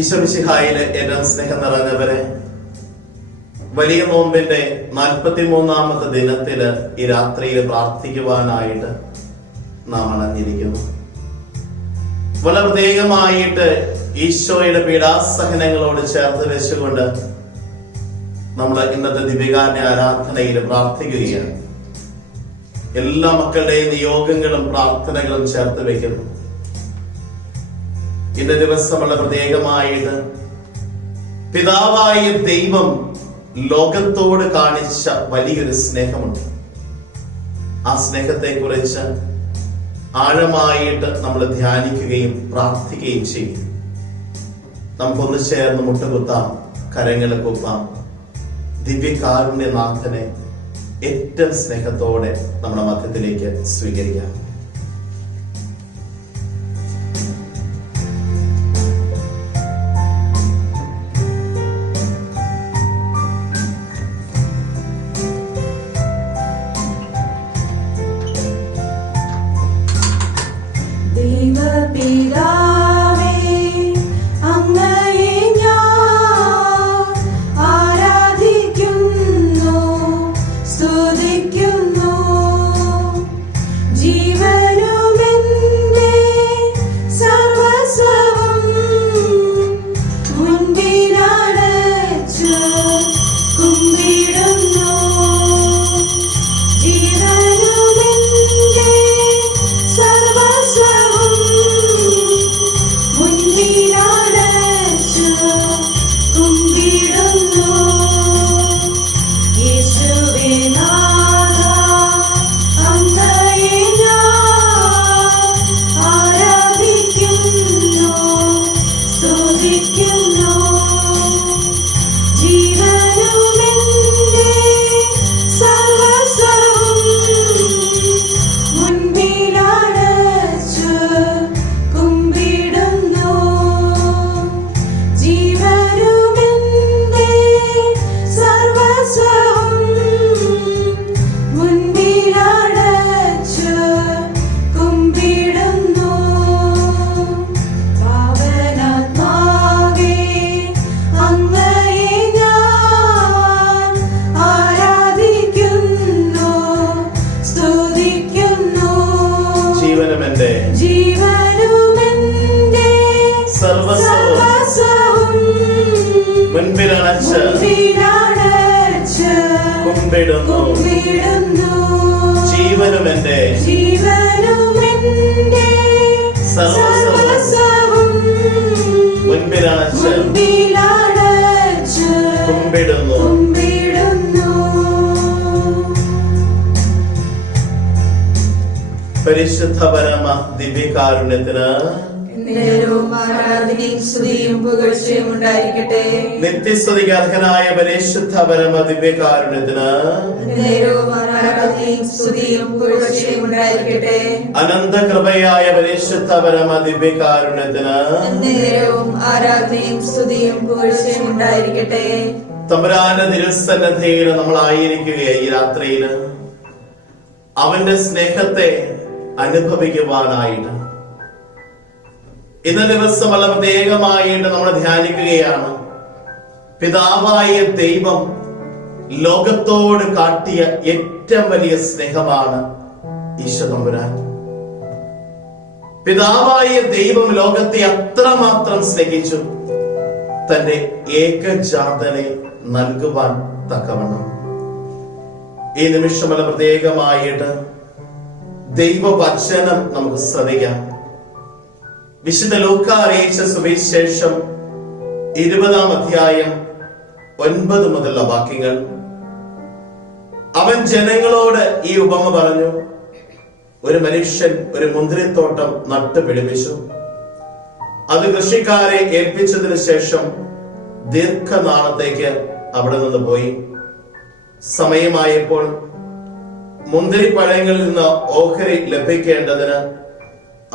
ഈശോ മിശിഹായിലെ ഏറ്റവും സ്നേഹം നിറഞ്ഞവരെ, വലിയ നോമ്പിന്റെ 43-ാമത്തെ ദിനത്തില് ഈ രാത്രിയിൽ പ്രാർത്ഥിക്കുവാനായിട്ട് നാം അണഞ്ഞിരിക്കുന്നു. വളരെ പ്രത്യേകമായിട്ട് ഈശോയുടെ പീഡാസഹനങ്ങളോട് ചേർത്ത് വെച്ചുകൊണ്ട് നമ്മൾ ഇന്നത്തെ ദിവ്യകാരുണ്യ ആരാധനയിൽ പ്രാർത്ഥിക്കുകയാണ്. എല്ലാ മക്കളുടെയും നിയോഗങ്ങളും പ്രാർത്ഥനകളും ചേർത്ത് വെക്കുന്നു. ഇന്ന ദിവസം വളരെ പ്രത്യേകമായിട്ട് പിതാവായ ദൈവം ലോകത്തോട് കാണിച്ച വലിയൊരു സ്നേഹമുണ്ട്. ആ സ്നേഹത്തെ കുറിച്ച് ആഴമായിട്ട് നമ്മൾ ധ്യാനിക്കുകയും പ്രാർത്ഥിക്കുകയും ചെയ്യും. നമുക്കൊന്ന് ചേർന്ന് മുട്ടുകുത്താം, കരങ്ങളെ കുത്താം. ദിവ്യകാരുണ്യനാഥനെ ഏറ്റവും സ്നേഹത്തോടെ നമ്മുടെ മധ്യത്തിലേക്ക് സ്വീകരിക്കാം. ജീവനും എന്റെ സർവസ്വവും മുൻപിലണച്ച് കുമ്പിടുന്നു. പരിശുദ്ധ പരമ ദിവ്യകാരുണ്യത്തിന് നിത്യസ്തുതിക്ക് അർഹനായ പരിശുദ്ധ പരമ ദിവ്യകാരുണ്യത്തിന് അനന്ത കൃപയായ പരിശുദ്ധ പരമ ദിവ്യകാരുണ്യത്തിന് തമ്പുരാന്റെ തിരുസന്നിധിയിൽ നമ്മളായിരിക്കുകയായി. ഈ രാത്രിയിൽ അവന്റെ സ്നേഹത്തെ അനുഭവിക്കുവാനായിട്ട് ഇന്ന ദിവസം വളരെ പ്രത്യേകമായിട്ട് നമ്മൾ ധ്യാനിക്കുകയാണ്. പിതാവായ ദൈവം ലോകത്തോട് കാട്ടിയ ഏറ്റവും വലിയ സ്നേഹമാണ് ഈശോ തമ്പുരാൻ. പിതാവായ ദൈവം ലോകത്തെ അത്രമാത്രം സ്നേഹിച്ചു, തന്റെ ഏകജാതനെ നൽകുവാൻ തക്കവണ്ണം. ഈ നിമിഷം വളരെ പ്രത്യേകമായിട്ട് ദൈവവചനം നമുക്ക് ശ്രദ്ധിക്കാം. വിശുദ്ധ ലൂക്കാ അറിയിച്ച സുവിശേഷം 20-ാം അധ്യായം 9 മുതലുള്ള വാക്യങ്ങൾ. അവൻ ജനങ്ങളോട് ഈ ഉപമ പറഞ്ഞു. ഒരു മനുഷ്യൻ ഒരു മുന്തിരിത്തോട്ടം നട്ടുപിടിപ്പിച്ചു. അത് കൃഷിക്കാരെ ഏൽപ്പിച്ചതിന് ശേഷം ദീർഘനാളത്തേക്ക് അവിടെ നിന്ന് പോയി. സമയമായപ്പോൾ മുന്തിരിപ്പഴങ്ങളിൽ നിന്ന് ഓഹരി ലഭിക്കേണ്ടതിന്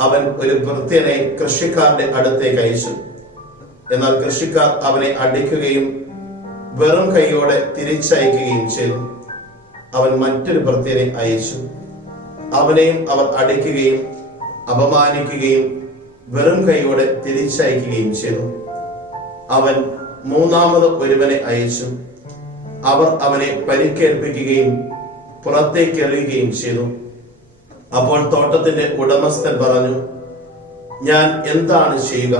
അവൻ ഒരു ഭൃത്യനെ കൃഷിക്കാരന്റെ അടുത്തേക്ക് അയച്ചു. എന്നാൽ കൃഷിക്കാർ അവനെ അടിക്കുകയും വെറും കൈയോടെ തിരിച്ചയക്കുകയും ചെയ്തു. അവൻ മറ്റൊരു ഭൃത്യനെ അയച്ചു. അവനെയും അവർ അടിക്കുകയും അപമാനിക്കുകയും വെറും കൈയോടെ തിരിച്ചയക്കുകയും ചെയ്തു. അവൻ മൂന്നാമത് ഒരുവനെ അയച്ചു. അവർ അവനെ പരിക്കേൽപ്പിക്കുകയും പുറത്തേക്ക് എറിയുകയും ചെയ്തു. അപ്പോൾ തോട്ടത്തിന്റെ ഉടമസ്ഥൻ പറഞ്ഞു, ഞാൻ എന്താണ് ചെയ്യുക?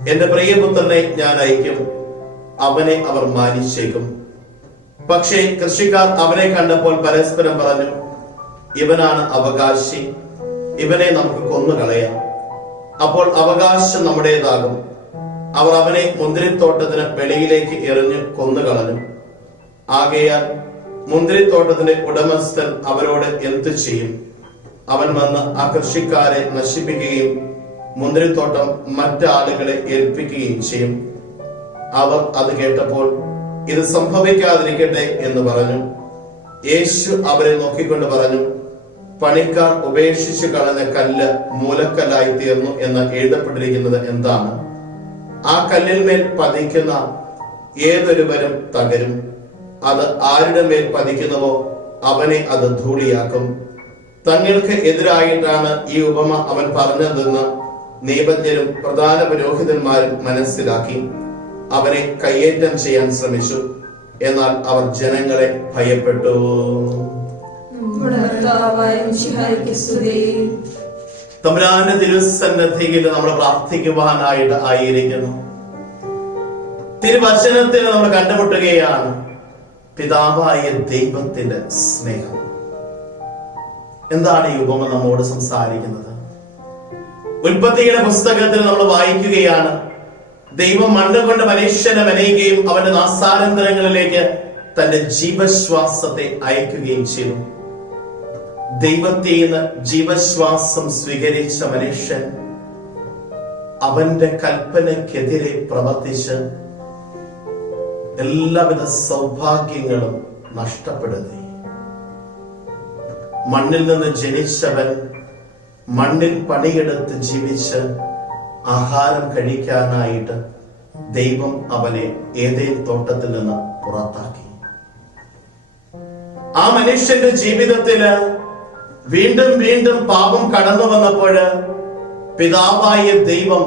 എന്റെ പ്രിയപുത്രനെ ഞാൻ അയക്കും, അവനെ അവർ മാനിച്ചേക്കും. പക്ഷേ കൃഷിക്കാർ അവനെ കണ്ടപ്പോൾ പരസ്പരം പറഞ്ഞു, ഇവനാണ് അവകാശി, ഇവനെ നമുക്ക് കൊന്നുകളയാം, അപ്പോൾ അവകാശം നമ്മുടേതാകും. അവർ അവനെ മുന്തിരിത്തോട്ടത്തിന് വെളിയിലേക്ക് എറിഞ്ഞ് കൊന്നുകളഞ്ഞു. ആകയാൽ മുന്തിരിത്തോട്ടത്തിന്റെ ഉടമസ്ഥൻ അവരോട് എന്തു ചെയ്യും? അവൻ വന്ന് ആ കൃഷിക്കാരെ നശിപ്പിക്കുകയും മുന്തിരിത്തോട്ടം മറ്റാളുകളെ ഏൽപ്പിക്കുകയും ചെയ്യും. അവർ അത് കേട്ടപ്പോൾ ഇത് സംഭവിക്കാതിരിക്കട്ടെ എന്ന് പറഞ്ഞു. യേശു അവരെ നോക്കിക്കൊണ്ട് പറഞ്ഞു, പണിക്കാർ ഉപേക്ഷിച്ചു കളഞ്ഞ കല്ല് മൂലക്കല്ലായി തീർന്നു എന്ന് എഴുതപ്പെട്ടിരിക്കുന്നത് എന്താണ്? ആ കല്ലിന്മേൽ പതിക്കുന്ന ഏതൊരുവരും തകരും. അത് ആരുടെ മേൽ പതിക്കുന്നുവോ അവനെ അത് ധൂളിയാക്കും. തങ്ങൾക്ക് എതിരായിട്ടാണ് ഈ ഉപമ അവൻ പറഞ്ഞതെന്ന് നീപജ്ഞരും പ്രധാന പുരോഹിതന്മാരും മനസ്സിലാക്കി അവനെ കയ്യേറ്റം ചെയ്യാൻ ശ്രമിച്ചു. എന്നാൽ അവർ ജനങ്ങളെ ഭയപ്പെട്ടു. തമ്പുരാന്റെ തിരുസന്നിധിയിൽ നമ്മൾ പ്രാർത്ഥിക്കുവാനായിട്ട് ആയിരിക്കുന്നു. തിരുവചനത്തിൽ നമ്മൾ കണ്ടുമുട്ടുകയാണ് പിതാവായ ദൈവത്തിന്റെ സ്നേഹം. എന്താണ് ഈ ഉപമ നമ്മോട് സംസാരിക്കുന്നത്? ഉൽപ്പത്തിയുടെ പുസ്തകത്തിൽ നമ്മൾ വായിക്കുകയാണ്, ദൈവം മണ്ണ് കൊണ്ട് മനുഷ്യനെ മെനയുകയും അവന്റെ നാസാരന്തരങ്ങളിലേക്ക് തന്റെ ജീവശ്വാസത്തെ അയക്കുകയും ചെയ്തു. ദൈവത്തിൽ നിന്ന് ജീവശ്വാസം സ്വീകരിച്ച മനുഷ്യൻ അവന്റെ കൽപ്പനയ്ക്കെതിരെ പ്രവർത്തിച്ച് എല്ലാവിധ സൗഭാഗ്യങ്ങളും നഷ്ടപ്പെടുത്തി. മണ്ണിൽ നിന്ന് ജനിച്ചവൻ മണ്ണിൽ പണിയെടുത്ത് ജീവിച്ച് ആഹാരം കഴിക്കാനായിട്ട് ദൈവം അവനെ ഏദേൻ തോട്ടത്തിൽ നിന്ന് പുറത്താക്കി. ആ മനുഷ്യന്റെ ജീവിതത്തില് വീണ്ടും വീണ്ടും പാപം കടന്നു വന്നപ്പോൾ പിതാവായ ദൈവം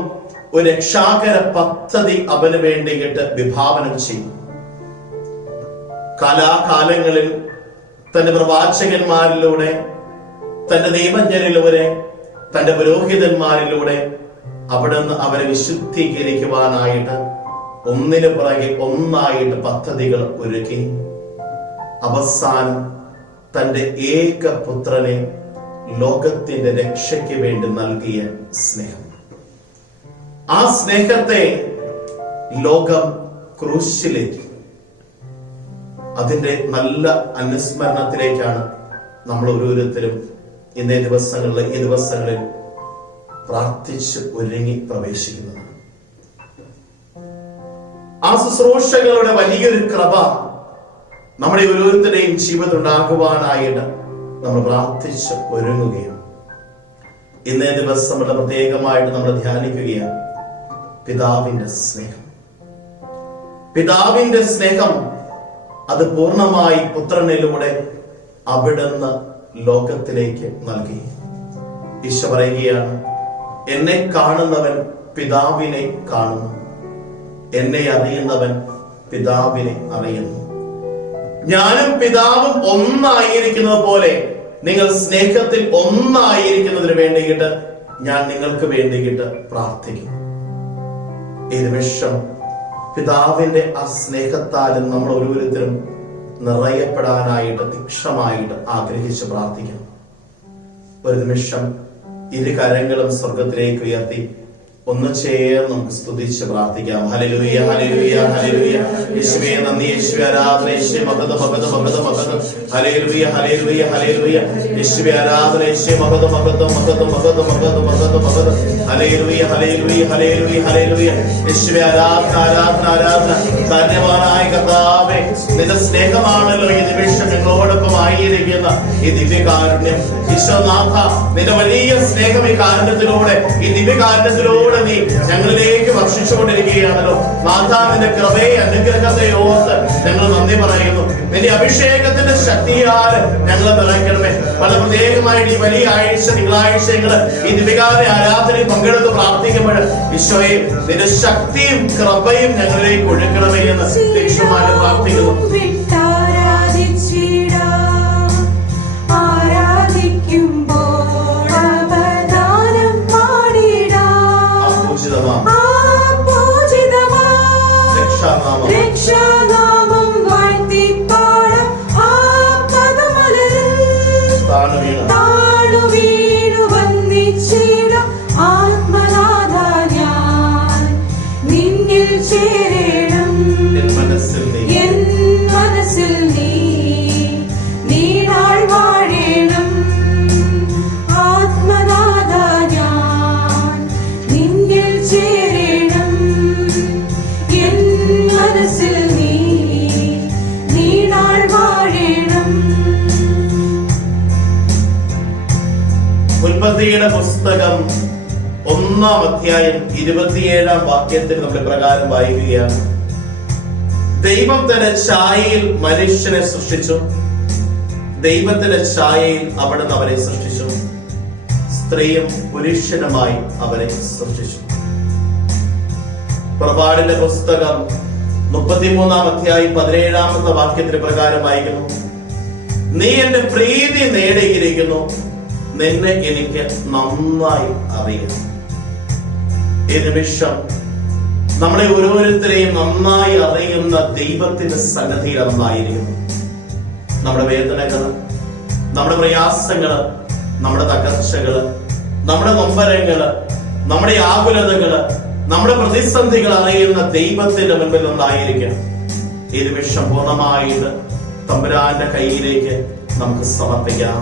ഒരു രക്ഷാകര പദ്ധതി അവന് വേണ്ടിയിട്ട് വിഭാവനം ചെയ്തു. കാലാകാലങ്ങളിൽ തന്റെ പ്രവാചകന്മാരിലൂടെ, തന്റെ ദൈവജ്ഞരിലൂടെ, തന്റെ പുരോഹിതന്മാരിലൂടെ അവിടുന്ന് അവരെ വിശുദ്ധീകരിക്കുവാനായിട്ട് ഒന്നിനു പുറകെ ഒന്നായിട്ട് പദ്ധതികൾ ഒരുക്കി. അവസാനം തന്റെ ഏകപുത്രനെ ലോകത്തിന്റെ രക്ഷയ്ക്ക് വേണ്ടി നൽകിയ സ്നേഹം, ആ സ്നേഹത്തെ ലോകം ക്രൂശിലേക്ക്, അതിന്റെ നല്ല അനുസ്മരണത്തിലേക്കാണ് നമ്മൾ ഓരോരുത്തരും ഈ ദിവസങ്ങളിൽ പ്രാർത്ഥിച്ച് ഒരുങ്ങി പ്രവേശിക്കുന്നത്. ആ ശുശ്രൂഷകളുടെ വലിയൊരു കൃപ നമ്മുടെ ഓരോരുത്തരുടെയും ജീവിതം ഉണ്ടാകുവാനായിട്ട് നമ്മൾ പ്രാർത്ഥിച്ച് ഒരുങ്ങുകയാണ്. ഇന്നേ ദിവസം നമ്മൾ പ്രത്യേകമായിട്ട് നമ്മൾ ധ്യാനിക്കുകയാണ് പിതാവിന്റെ സ്നേഹം. പിതാവിന്റെ സ്നേഹം അത് പൂർണ്ണമായി പുത്രനിലൂടെ അവിടുന്ന് ലോകത്തിലേക്ക് നൽകി. ഈശോ പറയുകയാണ്, എന്നെ കാണുന്നവൻ പിതാവിനെ കാണുന്നു, എന്നെ അറിയുന്നവൻ പിതാവിനെ അറിയുന്നു. ഞാനും പിതാവും ഒന്നായിരിക്കുന്നത് പോലെ നിങ്ങൾ സ്നേഹത്തിൽ ഒന്നായിരിക്കുന്നതിന് വേണ്ടിയിട്ട് ഞാൻ നിങ്ങൾക്ക് വേണ്ടിയിട്ട് പ്രാർത്ഥിക്കും. ഈ നിമിഷം പിതാവിന്റെ ആ സ്നേഹത്താലും നമ്മൾ ഓരോരുത്തരും നിറയപ്പെടാനായിട്ട് തീക്ഷണമായിട്ട് ആഗ്രഹിച്ച് പ്രാർത്ഥിക്കണം. ഒരു നിമിഷം ഇരു കരങ്ങളും സ്വർഗത്തിലേക്ക് ഉയർത്തി ഒന്ന് ചേർന്ന് നമുക്ക് സ്തുതിച്ച് പ്രാർത്ഥിക്കാം. Hallelujah, hallelujah, hallelujah. യേശുവേ നന്ദി, യേശുവേ ആരാധന, യേശുവേ മഹത്വം, മഹത്വം, മഹത്വം, മഹത്വം. Hallelujah, hallelujah, hallelujah. യേശുവേ ആരാധന, യേശുവേ മഹത്വം, മഹത്വം, മഹത്വം, മഹത്വം, മഹത്വം, മഹത്വം, മഹത്വം. Hallelujah, hallelujah, hallelujah, hallelujah. യേശുവേ ആരാധന, ആരാധന, ആരാധന. ധന്യവാനായ കർത്താവേ, നിന്റെ സ്നേഹമാണല്ലോ ഈ നിമിഷം ഞങ്ങളോടൊപ്പം ആയിരിക്കുന്ന ഈ ദിവ്യകാരുണ്യം. ഈശോനാഥ, നിന്റെ വലിയ സ്നേഹം ഈ കാരുണ്യത്തിലൂടെ, ഈ ദിവ്യകാരുണ്യത്തിലൂടെ നീ ഞങ്ങളിലേക്ക് വർഷിച്ചുകൊണ്ടിരിക്കുകയാണല്ലോ. നാഥ, നിന്റെ കൃപയെ അനുഗ്രഹത്തെ ഓർത്ത് ഞങ്ങൾ നന്ദി പറയുന്നു. നിന്റെ അഭിഷേകത്തിന്റെ ശക്തിയാൽ ഞങ്ങളെ നിറയ്ക്കണമേ. വളരെ പ്രത്യേകമായിട്ട് ഈ വലിയ ആഴ്ച തിങ്കളാഴ്ചകള് ഈ ദിവികാല ആരാധനയിൽ പങ്കെടുത്ത് പ്രാർത്ഥിക്കുമ്പോൾ ഈശോയെ നിന്റെ ശക്തിയും കൃപയും ഞങ്ങളിലേക്ക് ഒഴുക്കണമേ എന്ന് തീക്ഷണമായിട്ട് പ്രാർത്ഥിക്കുന്നു. രക്ഷാനാമം വാഴ്ത്തിപ്പാടാം ആ പദമലരിൽ താണു വീണു വന്ദിച്ചിടാം. ആത്മനാഥ ഞാൻ നിന്നിൽ ചേരണം. എൻ മനസ്സിൽ നീ നീണാൾ വാഴേണം. ആത്മനാഥ ഞാൻ നിന്നിൽ ചേരണം. എൻ മനസ്സിൽ നീ നീണാൾ വാഴേണം. ഉൽപ്പത്തിയുടെ പുസ്തകം 1-ാം അധ്യായം 27-ാം വാക്യത്തിൽ നമ്മൾ പ്രകാരം വായിക്കുകയാണ്. ദൈവം തന്റെ ഛായയിൽ മനുഷ്യനെ സൃഷ്ടിച്ചു. ദൈവത്തിന്റെ ഛായയിൽ അവിടുന്ന് അവരെ സൃഷ്ടിച്ചു. സ്ത്രീയും പുരുഷനുമായി അവരെ സൃഷ്ടിച്ചു. പുറപ്പാടിന്റെ പുസ്തകം 33-ാം അധ്യായം 17-ാമത്തെ വാക്യത്തിന് പ്രകാരം വായിക്കുന്നു. നീ എന്റെ പ്രീതി നേടിയിരിക്കുന്നു, നിന്നെ എനിക്ക് നന്നായി അറിയാം. ഈ നിമിഷം നമ്മളെ ഓരോരുത്തരെയും നന്നായി അറിയുന്ന ദൈവത്തിന്റെ സന്നിധിയിൽ നന്നായിരിക്കുന്നു. നമ്മുടെ വേദനകള്, നമ്മുടെ പ്രയാസങ്ങള്, നമ്മുടെ തകർച്ചകള്, നമ്മുടെ നൊമ്പരങ്ങള്, നമ്മുടെ ആകുലതകള്, നമ്മുടെ പ്രതിസന്ധികൾ അറിയുന്ന ദൈവത്തിന്റെ മുൻപിൽ നന്നായിരിക്കണം. ഈ നിമിഷം പൂർണ്ണമായിട്ട് തമ്പുരാന്റെ കയ്യിലേക്ക് നമുക്ക് സമർപ്പിക്കാം.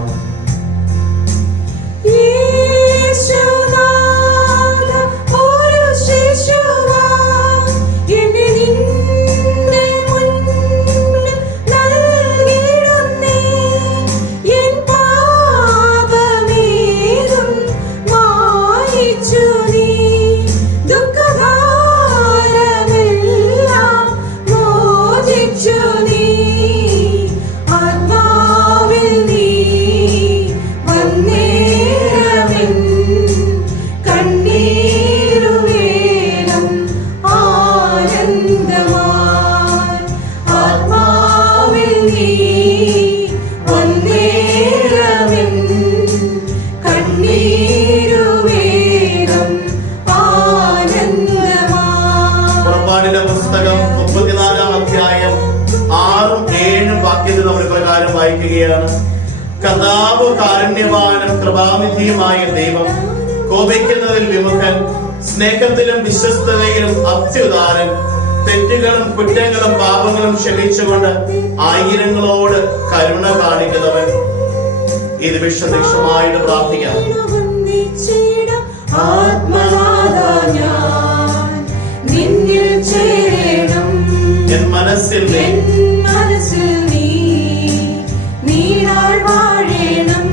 പുസ്തകം 34-ാം അധ്യായം 6-7 വാക്യത്തിൽ നമ്മൾ പ്രകാരം വായിക്കുകയാണ്. കർത്താവ് കാരുണ്യവാനും കൃപാനിധിയുമായ ദൈവം, കോപിക്കുന്നതിൽ വിമുഖൻ, സ്നേഹത്തിലും വിശ്വസ്തതയിലും അത്യുദാരൻ, തെറ്റുകളും കുറ്റങ്ങളും പാപങ്ങളും ക്ഷമിച്ചുകൊണ്ട് ആയിരങ്ങളോട് കരുണ കാണിക്കുന്നവൻ. ഈ നിമിഷം ദീക്ഷമായിട്ട് പ്രാർത്ഥിക്കാം. ആത്മനാഥ ഞാൻ നിന്നിൽ ചേരണം. എൻ മനസ്സിൽ നീ നീണാൾ വാഴേണം.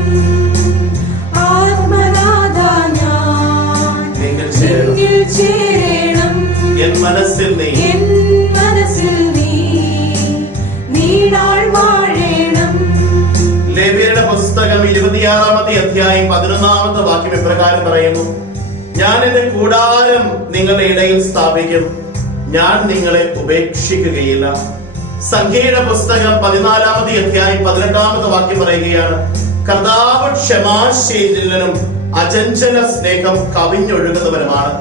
ആത്മനാഥ ഞാൻ നിന്നിൽ ചേരണം. എൻ മനസ്സിൽ നീ നീണാൾ വാഴേണം. ലേവ്യരുടെ പുസ്തകം 26-ാമത്തെ അധ്യായം 11-ാമത്തെ വാക്യം ഇപ്രകാരം പറയുന്നു. ഞാൻ എന്റെ കൂടാരം നിങ്ങളുടെ ഇടയിൽ സ്ഥാപിക്കും, ഞാൻ നിങ്ങളെ ഉപേക്ഷിക്കുകയില്ല. സംഖ്യയുടെ പുസ്തകം 14-ാമത്തെ അധ്യായം 18-ാമത്തെ വാക്യം പറയുകയാണ്. കർത്താവ് ക്ഷമാശീലനും അചഞ്ചല സ്നേഹം കവിഞ്ഞൊഴുകുന്നവനുമാണ്.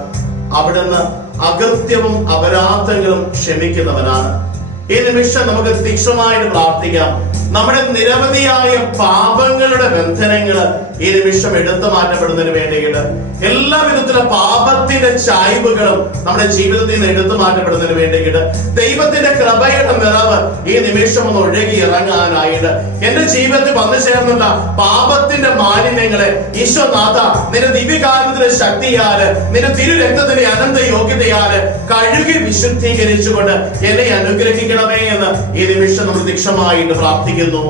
അവിടുന്ന് അകൃത്യവും അപരാധങ്ങളും ക്ഷമിക്കുന്നവനാണ്. ഈ നിമിഷം നമുക്ക് തീക്ഷണമായിട്ട് പ്രാർത്ഥിക്കാം. നമ്മുടെ നിരവധിയായ പാപങ്ങളുടെ ബന്ധനങ്ങള് ഈ നിമിഷം എടുത്തു മാറ്റപ്പെടുന്നതിന് വേണ്ടിയിട്ട്, എല്ലാ വിധത്തിലുള്ള പാപത്തിന്റെ ചായ്വുകളും നമ്മുടെ ജീവിതത്തിൽ നിന്ന് എടുത്തു മാറ്റപ്പെടുന്നതിന് വേണ്ടിയിട്ട് ദൈവത്തിന്റെ കൃപയുടെ നിറവ് ഈ നിമിഷം ഒന്ന് ഒഴുകി ഇറങ്ങാനായിട്ട്, എന്റെ ജീവിതത്തിൽ വന്നു ചേർന്നുള്ള പാപത്തിന്റെ മാലിന്യങ്ങളെ ഈശോനാഥ നിന്റെ ദിവ്യകാരുണ്യത്തിന്റെ ശക്തിയാല്, നിന്റെ തിരു രക്തത്തിന്റെ അനന്ത യോഗ്യതയാല് കഴുകി വിശുദ്ധീകരിച്ചുകൊണ്ട് എന്നെ അനുഗ്രഹിക്കണമേ എന്ന് ഈ നിമിഷം നമ്മൾ ദീക്ഷമായിട്ട് പ്രാർത്ഥിക്കുന്നു.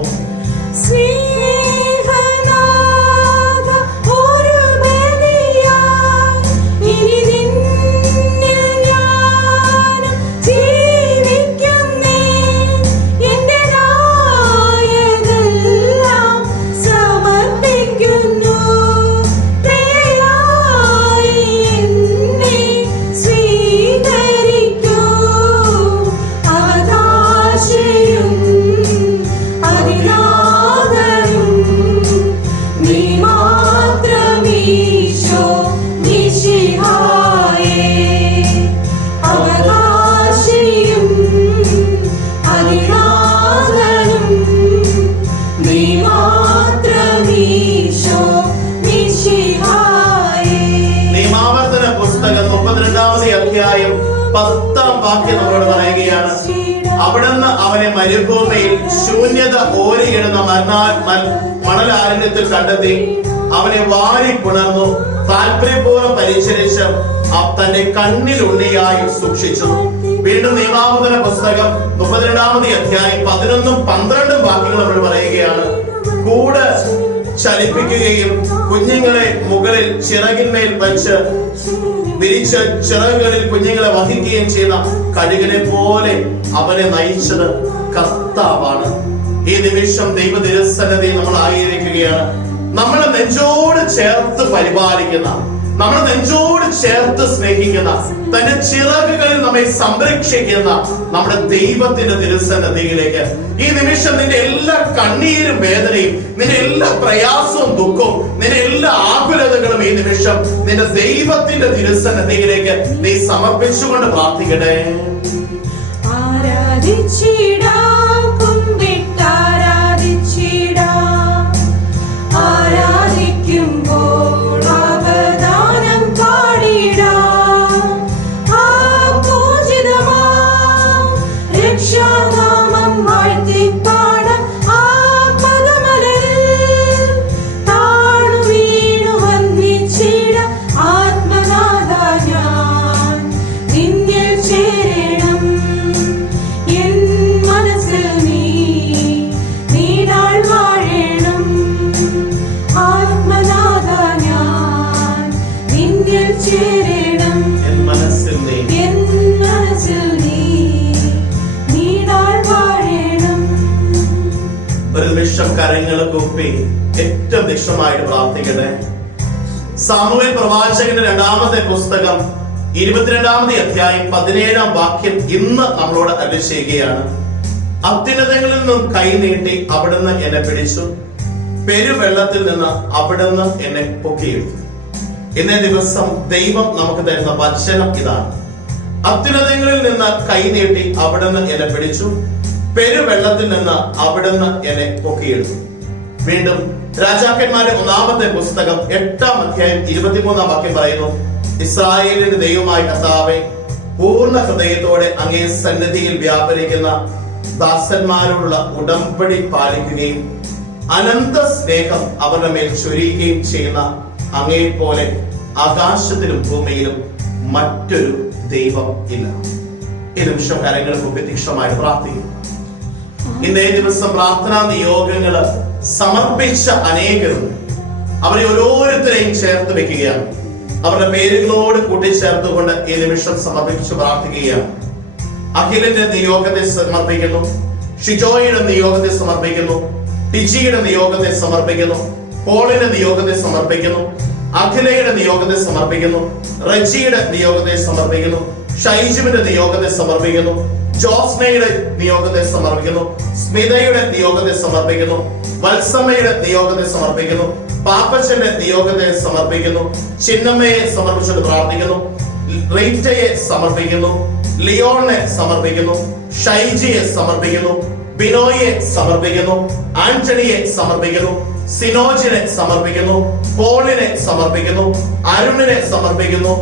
ജീവിക്കുന്നേ എന്റെ മാത്രമീശോ മിശിഹായേ. നിയമാവർത്തന പുസ്തകം 32-ാമത്തെ അധ്യായം 10-ാം വാക്യം നമ്മളോട് പറയുകയാണ്, അവിടുന്ന് അവനെ മരുഭൂമിയിൽ ശൂന്യത ഓരിയിടുന്ന മണലാരണ്യത്തിൽ കണ്ടെത്തി അവനെ വാരി പുണർന്നു താല്പര്യപൂർവ്വം പരിചരിച്ച് തന്റെ കണ്ണിലുണ്ണിയായി സൂക്ഷിച്ചു. വീണ്ടും നിയമാവർത്തന പുസ്തകം 32-ാമത്തെ അധ്യായം 11-ഉം 12-ഉം വാക്യങ്ങൾ നമ്മൾ പറയുകയാണ്, കൂട് ചലിപ്പിക്കുകയും കുഞ്ഞുങ്ങളെ മുകളിൽ ചിറകിന്മേൽ വെച്ച് വിരിച്ച് ചിറകുകളിൽ കുഞ്ഞുങ്ങളെ വഹിക്കുകയും ചെയ്യുന്ന കഴുകനെ പോലെ അവനെ നയിച്ചത് കർത്താവാണ്. ഈ നിമിഷം ദൈവ തിരുസന്നിധി നമ്മൾ ആയിരിക്കുകയാണ്. നമ്മളെ നെഞ്ചോട് ചേർത്ത് പരിപാലിക്കുന്ന, നമ്മളെ നെഞ്ചോട് ചേർത്ത് സ്നേഹിക്കുന്ന, തന്റെ ചിറകുകളിൽ നമ്മെ സംരക്ഷിക്കുന്ന നമ്മുടെ ദൈവത്തിന്റെ തിരുസന്നിധിയിലേക്ക് ഈ നിമിഷം നിന്റെ എല്ലാ കണ്ണീരും വേദനയും, നിന്റെ എല്ലാ പ്രയാസവും ദുഃഖവും, നിന്റെ എല്ലാ ആകുലതകളും ഈ നിമിഷം നിന്റെ ദൈവത്തിന്റെ തിരുസന്നിധിയിലേക്ക് നീ സമർപ്പിച്ചുകൊണ്ട് പ്രാർത്ഥിക്കട്ടെ. ആരാധിച്ചിടാം, കുമ്പിട്ടാരാധിച്ചിടാം, ആരാധിക്കുമ്പോൾ അവദാനം പാടിടാം. ആ പൂജിതമാം രക്ഷാനാമം വാഴ്ത്തിപ്പാടാം. ആ പദമലരിൽ താണു വീണു വന്ദിച്ചിടാം. ആത്മനാഥാ ഞാൻ നിന്നിൽ ചേരണം, എൻ മനസ്സിൽ നീ നീടാൾ വാഴണം. ആത്മനാഥാ ഞാൻ നിന്നിൽ ചേരണം, എൻ മനസ്സിൽ നീ എൻ മനസ്സിൽ നീ നീടാൾ വാഴണം. ഒരു നിമിഷം കരങ്ങൾ കൂപ്പി ഏറ്റവും നിഷ്ഠമായിട്ട് പ്രാർത്ഥിക്കട്ടെ. സാമുവേൽ പ്രവാചകന്റെ 2-ാമത്തെ പുസ്തകം 22-ാമത്തെ അധ്യായം 17-ാം വാക്യം ഇന്ന് നമ്മളോട് അരുളി ചെയ്യുകയാണ്, അത്യുന്നതങ്ങളിൽ നിന്നും കൈനീട്ടി അവിടുന്ന് എന്നെ പിടിച്ചു, പെരുവെള്ളത്തിൽ നിന്ന് അവിടുന്ന് എന്നെ പൊക്കിയെടുത്തു. ഇന്നേ ദിവസം ദൈവം നമുക്ക് തരുന്ന വചനം ഇതാണ്, അത്യുന്നതങ്ങളിൽ നിന്ന് കൈനീട്ടി അവിടുന്ന് എന്നെ പിടിച്ചു, പെരുവെള്ളത്തിൽ നിന്ന് അവിടുന്ന് എന്നെ പൊക്കിയെടുത്തു. വീണ്ടും രാജാക്കന്മാരുടെ 1-ാമത്തെ പുസ്തകം 8-ാം അധ്യായം 23-ാം വാക്യം പറയുന്നു, ഇസ്രായേലിന്റെ ദൈവമായ കർത്താവേ, പൂർണ്ണ ഹൃദയത്തോടെ അങ്ങേ സന്നിധിയിൽ വ്യാപരിക്കുന്ന ദാസന്മാരോടുള്ള ഉടമ്പടി പാലിക്കുകയും അനന്ത സ്നേഹം അവരുടെ മേൽ ചൊരിയുകയും ചെയ്യുന്ന അങ്ങേ പോലെ ആകാശത്തിലും ഭൂമിയിലും മറ്റൊരു ദൈവം ഇല്ല. ഈ നിമിഷം കരങ്ങൾ പ്രത്യക്ഷമായി പ്രാർത്ഥിക്കും. ഇന്നേ ദിവസം പ്രാർത്ഥനാ നിയോഗങ്ങള് സമർപ്പിച്ച അനേകരുണ്ട്. അവരെ ഓരോരുത്തരെയും ചേർത്ത് വെക്കുകയാണ്. അവരുടെ പേരുകളോട് കൂട്ടിച്ചേർത്തുകൊണ്ട് ഈ നിമിഷം സമർപ്പിച്ച് പ്രാർത്ഥിക്കുകയാണ്. അഖിലിന്റെ നിയോഗത്തെ സമർപ്പിക്കുന്നു, ഷിജോയുടെ നിയോഗത്തെ സമർപ്പിക്കുന്നു, ടിജിയുടെ നിയോഗത്തെ സമർപ്പിക്കുന്നു, പോളിന്റെ നിയോഗത്തെ സമർപ്പിക്കുന്നു, അഖിലയുടെ നിയോഗത്തെ സമർപ്പിക്കുന്നു, റജിയുടെ നിയോഗത്തെ സമർപ്പിക്കുന്നു, ഷൈജുവിന്റെ നിയോഗത്തെ സമർപ്പിക്കുന്നു, ജോസ്നയുടെ നിയോഗത്തെ സമർപ്പിക്കുന്നു, സ്മിതയുടെ നിയോഗത്തെ സമർപ്പിക്കുന്നു, വത്സമ്മയുടെ നിയോഗത്തെ സമർപ്പിക്കുന്നു, പാപ്പച്ചന്റെ നിയോഗത്തെ സമർപ്പിക്കുന്നു, ചിന്നമ്മയെ സമർപ്പിച്ചുകൊണ്ട് പ്രാർത്ഥിക്കുന്നു, റീറ്റയെ സമർപ്പിക്കുന്നു, ലിയോണിനെ സമർപ്പിക്കുന്നു, ഷൈജിയെ സമർപ്പിക്കുന്നു, ബിനോയെ സമർപ്പിക്കുന്നു, ആന്റണിയെ സമർപ്പിക്കുന്നു, സിനോജിനെ സമർപ്പിക്കുന്നു, പോളിനെ സമർപ്പിക്കുന്നു, അരുണിനെ സമർപ്പിക്കുന്നു,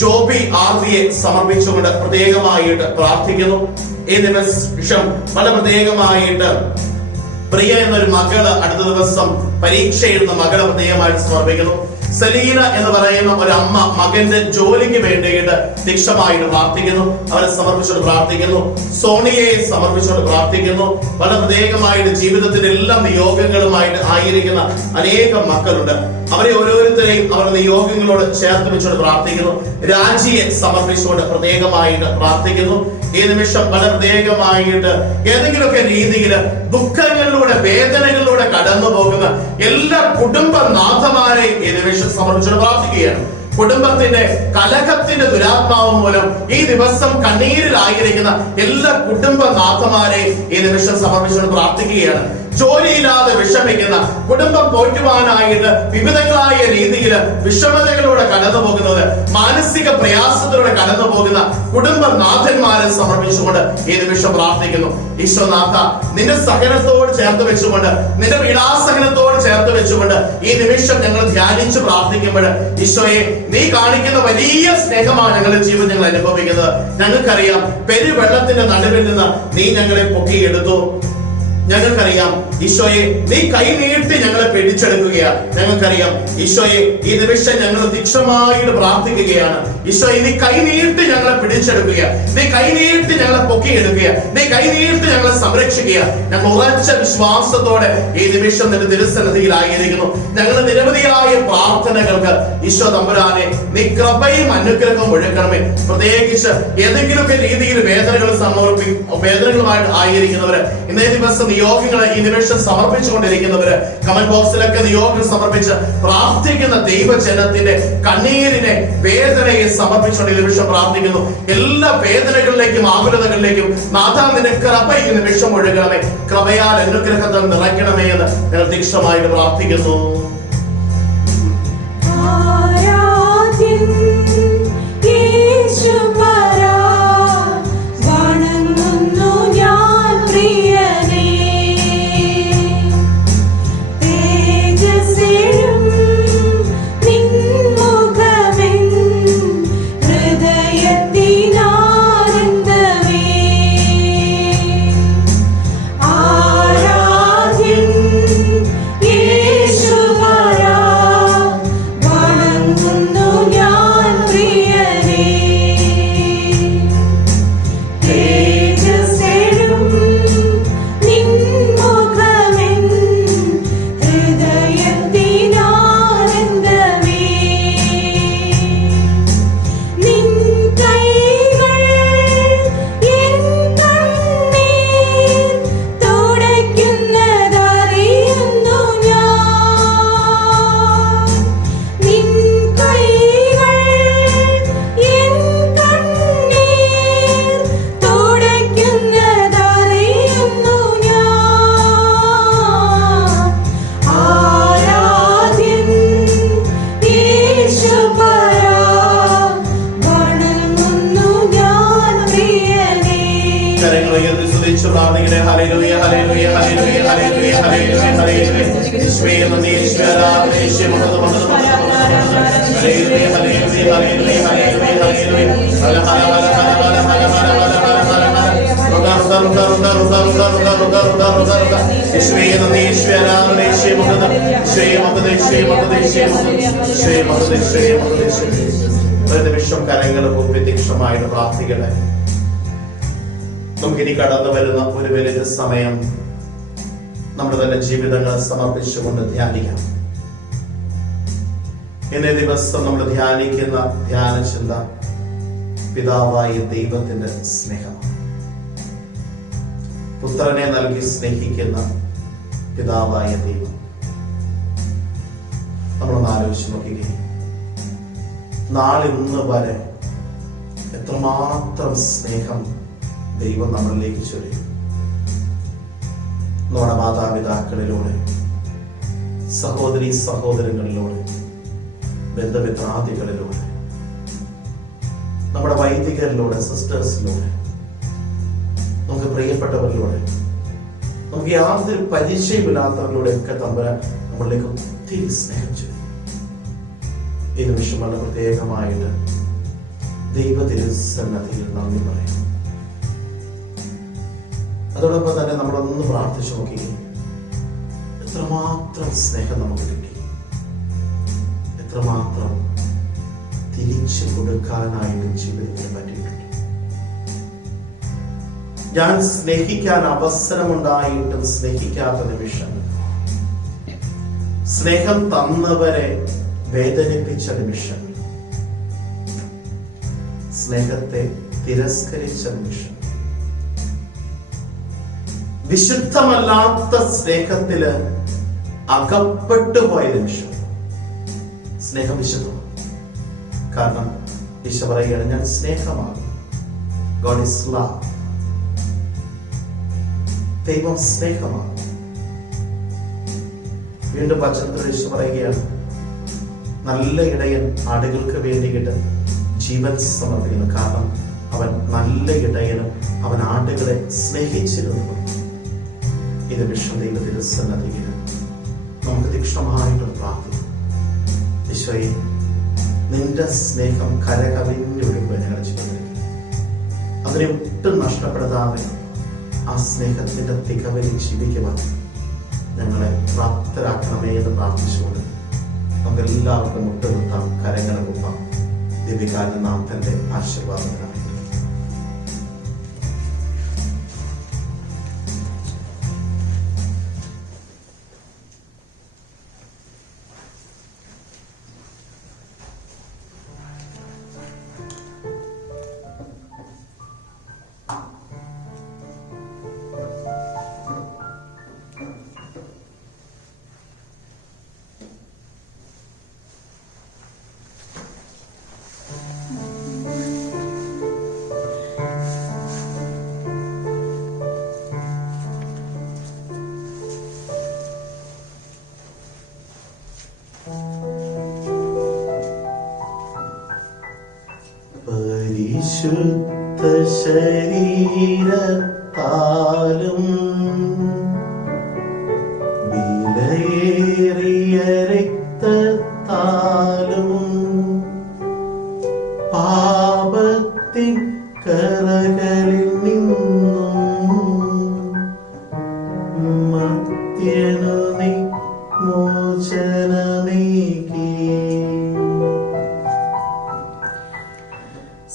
ജോബി ആർവിയെ സമർപ്പിച്ചുകൊണ്ട് പ്രത്യേകമായിട്ട് പ്രാർത്ഥിക്കുന്നു. ഈ നിമിഷം വളരെ പ്രത്യേകമായിട്ട് പ്രിയ എന്നൊരു മകള് അടുത്ത ദിവസം പരീക്ഷ എഴുതുന്ന മകളെ പ്രത്യേകമായിട്ട് സമർപ്പിക്കുന്നു. സലീന എന്ന് പറയുന്ന ഒരു അമ്മ മകന്റെ ജോലിക്ക് വേണ്ടിയിട്ട് ദീക്ഷമായിട്ട് പ്രാർത്ഥിക്കുന്നു, അവരെ സമർപ്പിച്ചുകൊണ്ട് പ്രാർത്ഥിക്കുന്നു. സോണിയെ സമർപ്പിച്ചുകൊണ്ട് പ്രാർത്ഥിക്കുന്നു. വളരെ പ്രത്യേകമായിട്ട് ജീവിതത്തിന്റെ എല്ലാ നിയോഗങ്ങളുമായിട്ട് ആയിരിക്കുന്ന അനേകം മക്കളുണ്ട്. അവരെ ഓരോരുത്തരെയും അവരുടെ നിയോഗങ്ങളോട് ചേർത്ത് വെച്ചുകൊണ്ട് പ്രാർത്ഥിക്കുന്നു. രാജിയെ സമർപ്പിച്ചുകൊണ്ട് പ്രത്യേകമായിട്ട് പ്രാർത്ഥിക്കുന്നു. ഈ നിമിഷം വളരെ പ്രത്യേകമായിട്ട് ഏതെങ്കിലുമൊക്കെ രീതിയിൽ ദുഃഖങ്ങളിലൂടെ വേദനകളിലൂടെ കടന്നു പോകുന്ന എല്ലാ കുടുംബനാഥമാരെ ഈ നിമിഷം സമർപ്പിച്ചുകൊണ്ട് പ്രാർത്ഥിക്കുകയാണ്. കുടുംബത്തിന്റെ കലഹത്തിന്റെ ദുരാത്മാവ് മൂലം ഈ ദിവസം കണ്ണീരിലായിരിക്കുന്ന എല്ലാ കുടുംബനാഥമാരെയും ഈ നിമിഷം സമർപ്പിച്ചുകൊണ്ട് പ്രാർത്ഥിക്കുകയാണ്. ജോലിയില്ലാതെ വിഷമിക്കുന്ന, കുടുംബം പോറ്റുവാനായിട്ട് വിവിധങ്ങളായ രീതിയിൽ വിഷമതകളിലൂടെ കടന്നു പോകുന്നത്, മാനസിക പ്രയാസത്തിലൂടെ കടന്നു പോകുന്ന കുടുംബനാഥന്മാരെ സമർപ്പിച്ചുകൊണ്ട് ഈ നിമിഷം പ്രാർത്ഥിക്കുന്നു. ഈശോനാഥ, നിന്റെ സഹനത്തോട് ചേർത്ത് വെച്ചുകൊണ്ട്, നിന്റെ പീഡാസഹനത്തോട് ചേർത്ത് വെച്ചുകൊണ്ട് ഈ നിമിഷം ഞങ്ങൾ ധ്യാനിച്ച് പ്രാർത്ഥിക്കുമ്പോൾ ഈശോയെ, നീ കാണിക്കുന്ന വലിയ സ്നേഹമാണ് ഞങ്ങളുടെ ജീവിതം ഞങ്ങൾ അനുഭവിക്കുന്നത്. ഞങ്ങൾക്കറിയാം, പെരുവെള്ളത്തിന്റെ നടുവിൽ നിന്ന് നീ ഞങ്ങളെ പൊക്കിയെടുത്തു. ഞങ്ങൾക്കറിയാം ഈശോയെ, നീ കൈനീട്ടി ഞങ്ങളെ പിടിച്ചെടുക്കുകയാണ്. ഞങ്ങൾക്കറിയാം ഈശോയെ, ഈ നിമിഷം ഞങ്ങൾ തീക്ഷണമായിട്ട് പ്രാർത്ഥിക്കുകയാണ്. ഈശോയെ, നീ കൈനീട്ടി ഞങ്ങളെ പിടിച്ചെടുക്കുക, നീ കൈനീട്ടി ഞങ്ങളെ പൊക്കിയെടുക്കുക, നീ കൈനീട്ടി ഞങ്ങളെ സംരക്ഷിക്കുക. ഞങ്ങൾ ഉറച്ച വിശ്വാസത്തോടെ ഈ നിമിഷം നിന്റെ തിരുസന്നിധിയിലായിരിക്കുന്നു. ഞങ്ങളുടെ നിരവധിയായ പ്രാർത്ഥനകൾക്ക് ഈശോ തമ്പുരാനെ നീ കൃപയും അനുഗ്രഹവും ഒഴുക്കണമേ. പ്രത്യേകിച്ച് ഏതെങ്കിലുമൊക്കെ രീതിയിൽ വേദനകളുമായിട്ട് ആയിരിക്കുന്നവര്, ഇന്നേ ദിവസം നിയോഗങ്ങളെ ഈ നിമിഷം സമർപ്പിച്ചുകൊണ്ടിരിക്കുന്നവര്, കമന്റ് ബോക്സിലൊക്കെ നിയോഗങ്ങൾ സമർപ്പിച്ച് പ്രാർത്ഥിക്കുന്ന ദൈവജനത്തിന്റെ കണ്ണീരിനെ, വേദനയെ സമർപ്പിച്ചുകൊണ്ട് ഈ നിമിഷം പ്രാർത്ഥിക്കുന്നു. എല്ലാ വേദനകളിലേക്കും ആകുലതകളിലേക്കും നാഥ നിന്റെ കൃപ ഈ നിമിഷം ഒഴുകണമേ, കൃപയാൽ അനുഗ്രഹത്താൽ നിറയ്ക്കണമേ എന്ന് ഞങ്ങൾ തീക്ഷണമായിട്ട് പ്രാർത്ഥിക്കുന്നു. ഒരു നിമിഷം കരങ്ങൾ കൂപ്പി തീക്ഷണമായിട്ട് പ്രാർത്ഥിക്കട്ടെ. നമുക്കിനി കടന്നു വരുന്ന ഒരു വലിയ സമയം നമ്മുടെ തന്നെ ജീവിതങ്ങളെ സമർപ്പിച്ചുകൊണ്ട് ധ്യാനിക്കാം. ഇന്നേ ദിവസം നമ്മൾ ധ്യാനിക്കുന്ന ധ്യാന ചിന്ത പിതാവായ ദൈവത്തിന്റെ സ്നേഹമാണ്. പുത്രനെ നൽകി സ്നേഹിക്കുന്ന പിതാവായ ദൈവം. നമ്മളൊന്ന് ആലോചിച്ച് നോക്കുകയും നാളെ ഇന്ന് വരെ എത്രമാത്രം സ്നേഹം ദൈവം നമ്മളിലേക്ക് ചൊരിയും. നമ്മുടെ മാതാപിതാക്കളിലൂടെ, സഹോദരി സഹോദരങ്ങളിലൂടെ, ബന്ധമിത്രാദികളിലൂടെ, നമ്മുടെ വൈദികരിലൂടെ, സിസ്റ്റേഴ്സിലൂടെ, നമുക്ക് പ്രിയപ്പെട്ടവരിലൂടെ, നമുക്ക് യാതൊരു പരിചയമില്ലാത്തവരിലൂടെ ഒക്കെ തമ്പുരാൻ നമ്മളിലേക്ക് ഒത്തിരി സ്നേഹം ചെയ്യും. ഈ നിമിഷം വളരെ പ്രത്യേകമായിട്ട് ദൈവ തിരുസന്നിധിയിൽ നന്ദി പറയും. അതോടൊപ്പം തന്നെ നമ്മളൊന്ന് പ്രാർത്ഥിച്ചു നോക്കി, എത്രമാത്രം സ്നേഹം നമുക്ക് കിട്ടി, എത്രമാത്രം തിരിച്ചു കൊടുക്കാനായിട്ട് ജീവിതത്തിന് പറ്റിയിട്ടുണ്ട്. ഞാൻ സ്നേഹിക്കാൻ അവസരമുണ്ടായിട്ടും സ്നേഹിക്കാത്ത നിമിഷങ്ങൾ, സ്നേഹം തന്നവരെ വേദനിപ്പിച്ച നിമിഷങ്ങൾ, സ്നേഹത്തെ തിരസ്കരിച്ച നിമിഷം, വിശുദ്ധമല്ലാത്ത സ്നേഹത്തില് അകപ്പെട്ടു പോയ നിമിഷം. സ്നേഹം വിശുദ്ധമാണ്. കാരണം ഈശോ പറയുകയാണ്, ഞാൻ സ്നേഹമാണ്. God is love. ദൈവം സ്നേഹമാണ്. വീണ്ടും വചനത്തിൽ യേശു പറയുകയാണ്, നല്ല ഇടയൻ ആടുകൾക്ക് വേണ്ടിയിട്ട് ജീവൻ സമർപ്പിക്കുന്നു. കാരണം അവൻ നല്ല ഇടയനും അവൻ ആടുകളെ സ്നേഹിച്ചിരുന്നു. ഇത് വിഷ്ണു ദൈവത്തിന്റെ സന്നദ്ധിയിൽ നമുക്ക് തീക്ഷ്ണമായിട്ട് പ്രാർത്ഥിക്കാം. ഈശോയെ, നിന്റെ സ്നേഹം കരകവിഞ്ഞൊഴുകുക ഞങ്ങളുടെ ജീവിതത്തിലേക്ക്. അതിനെ ഒട്ടും നഷ്ടപ്പെടുത്താതെ ആ സ്നേഹത്തിന്റെ തികവിൽ ജീവിക്കുവാൻ ഞങ്ങളെ പ്രാപ്തരാക്കണമേ എന്ന് പ്രാർത്ഥിച്ചുകൊണ്ട് നമുക്ക് എല്ലാവർക്കും മുട്ടുകുത്താം, കരങ്ങളെ കുത്താം. ദിവ്യകാരുണ്യ നാഥന്റെ ആശീർവാദത്തിനായി. പരിശുദ്ധ ശരീരത്താലും വിലയേറിയ രക്തത്താലും പാപത്തിൻ കറകളിൽ നിന്നും മർത്യനു നീ മോചനമേകി.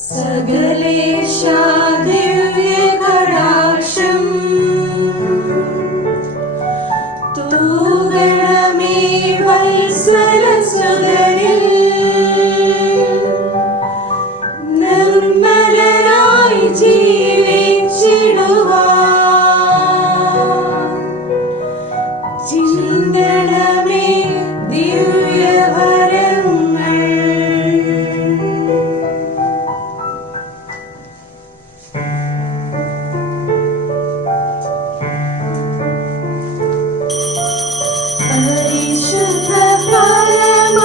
സകലേശാ ദിവ്യകടാക്ഷം തൂകണമേ വത്സലസുതനിൽ. നിർമ്മലനായി ജീവിച്ചിടുവാൻ ചിന്തണമേ ദിവ്യവരങ്ങൾ. പരിശുദ്ധ പരമ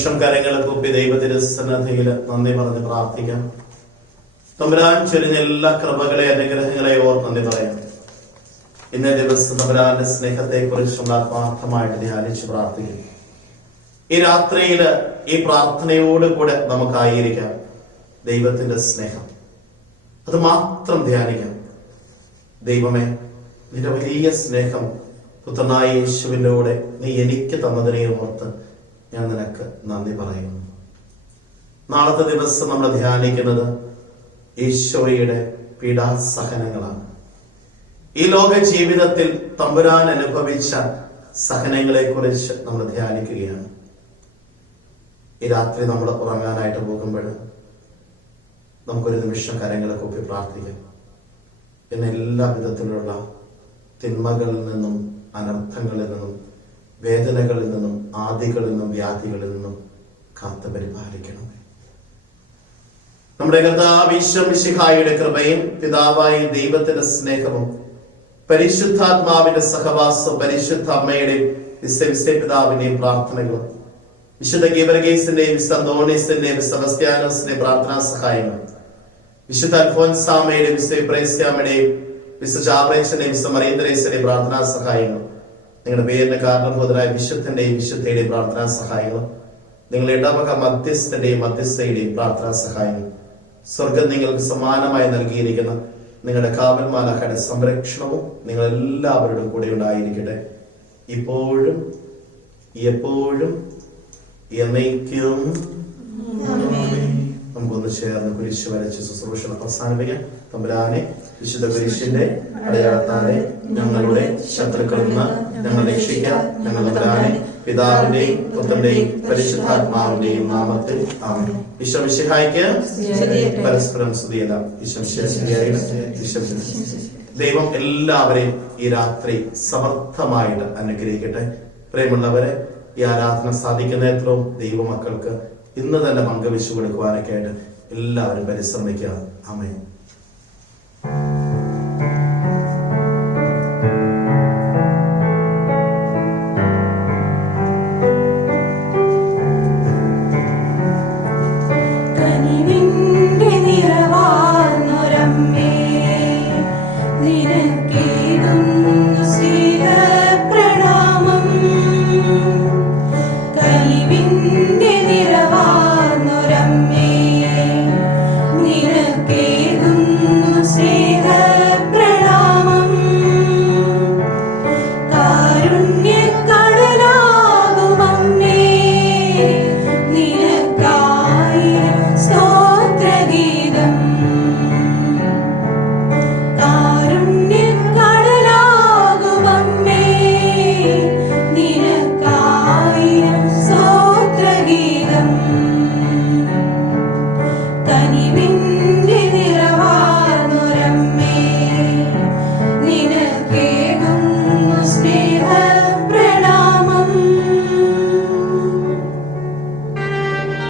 നിമിഷം കരങ്ങൾ കൂപ്പി ദൈവതിരുസന്നിധിയിൽ നന്ദി പറഞ്ഞ് പ്രാർത്ഥിക്കാം. തമ്പുരാൻ ചൊരിഞ്ഞ എല്ലാ കൃപകളെ അനുഗ്രഹങ്ങളെ നന്ദി പറയാം. ഇന്നേ ദിവസം തമ്പുരാന്റെ സ്നേഹത്തെ കുറിച്ചുള്ള ആത്മാർത്ഥമായിട്ട് ധ്യാനിച്ച് പ്രാർത്ഥിക്കും. ഈ രാത്രിയിൽ ഈ പ്രാർത്ഥനയോടുകൂടെ നമുക്കായിരിക്കാം. ദൈവത്തിന്റെ സ്നേഹം അത് മാത്രം ധ്യാനിക്കാം. ദൈവമേ, നിന്റെ വലിയ സ്നേഹം പുത്രനായ യേശുവിന്റെ കൂടെ നീ എനിക്ക് തന്നതിനെ ഓർത്ത് ഞാൻ നിനക്ക് നന്ദി പറയുന്നു. നാളത്തെ ദിവസം നമ്മൾ ധ്യാനിക്കുന്നത് ഈശോയുടെ പീഡാസഹനങ്ങളാണ്. ഈ ലോക ജീവിതത്തിൽ തമ്പുരാൻ അനുഭവിച്ച സഹനങ്ങളെ കുറിച്ച് നമ്മൾ ധ്യാനിക്കുകയാണ്. ഈ രാത്രി നമ്മൾ ഉറങ്ങാനായിട്ട് പോകുമ്പോൾ നമുക്കൊരു നിമിഷം കരങ്ങളെ കൂപ്പി പ്രാർത്ഥിക്കാം. പിന്നെ എല്ലാ വിധത്തിലുള്ള തിന്മകളിൽ നിന്നും, അനർത്ഥങ്ങളിൽ നിന്നും, വേദനകളിൽ നിന്നും, ആദികളിൽ നിന്നും, വ്യാധികളിൽ നിന്നും കാത്തു പരിപാലിക്കണമേ. നമ്മുടെ കർത്താവ് ഈശോ മിശിഹായുടെ കൃപയും പിതാവായ ദൈവത്തിന്റെ സ്നേഹവും പരിശുദ്ധാത്മാവിന്റെ സഹവാസവും പരിശുദ്ധ അമ്മയുടെ പിതാവിന്റെയും പ്രാർത്ഥനകളും വിശുദ്ധ ഗീവർഗീസിന്റെയും വിശുദ്ധ അന്തോണീസിന്റെയും വിശുദ്ധ സെബസ്ത്യാനോസിന്റെയും പ്രാർത്ഥനാ സഹായങ്ങളും വിശുദ്ധ അൽഫോൻസാമയുടെയും വിശുദ്ധ പ്രേസ്യാമയുടെയും വിശുദ്ധ ജാബ്രേച്ചിന്റെയും വിശുദ്ധ മറിയന്ത്രേസിന്റെയും പ്രാർത്ഥനാ സഹായങ്ങളും നിങ്ങളുടെ പേരിന് കാരണഭൂതരായ വിശുദ്ധന്റെയും വിശുദ്ധയുടെയും പ്രാർത്ഥനാ സഹായങ്ങളും നിങ്ങളുടെ ഇടവക മധ്യസ്ഥയുടെയും പ്രാർത്ഥനാ സഹായങ്ങൾ സ്വർഗം നിങ്ങൾക്ക് സമാനമായി നൽകിയിരിക്കുന്ന നിങ്ങളുടെ കാവൽമാലാഖയുടെ സംരക്ഷണവും നിങ്ങൾ എല്ലാവരുടെ കൂടെ ഉണ്ടായിരിക്കട്ടെ, ഇപ്പോഴും എപ്പോഴും എന്നേക്കും. നമുക്കൊന്ന് ചേർന്ന് കുരിശ് വരച്ച് ശുശ്രൂഷ അവസാനിപ്പിക്കാം. തമ്പുരാനെ, വിശുദ്ധ കുരിശിന്റെ അടയാളത്താലെ ഞങ്ങളുടെ ശത്രുക്കളിൽ നിന്ന് ഞങ്ങൾ രക്ഷിക്കാം. ഞങ്ങൾ തമ്പുരാനെ പിതാവിന്റെയും പുത്രന്റെയും പരിശുദ്ധാത്മാവിന്റെയും നാമത്തിൽ ആമേൻ. ഈശോ മിശിഹായ്ക്ക് പരസ്പരം സ്തുതിയെല്ലാം. ദൈവം എല്ലാവരെയും ഈ രാത്രി സമർത്ഥമായിട്ട് അനുഗ്രഹിക്കട്ടെ. പ്രിയമുള്ളവരെ, ഈ ആരാധന സാധിക്കുന്ന എത്രയും ദൈവമക്കൾക്ക് ഇന്ന് തന്നെ പങ്കുവെച്ചു കൊടുക്കുവാനൊക്കെ ആയിട്ട് എല്ലാവരും പരിശ്രമിക്കുക. ആമേൻ.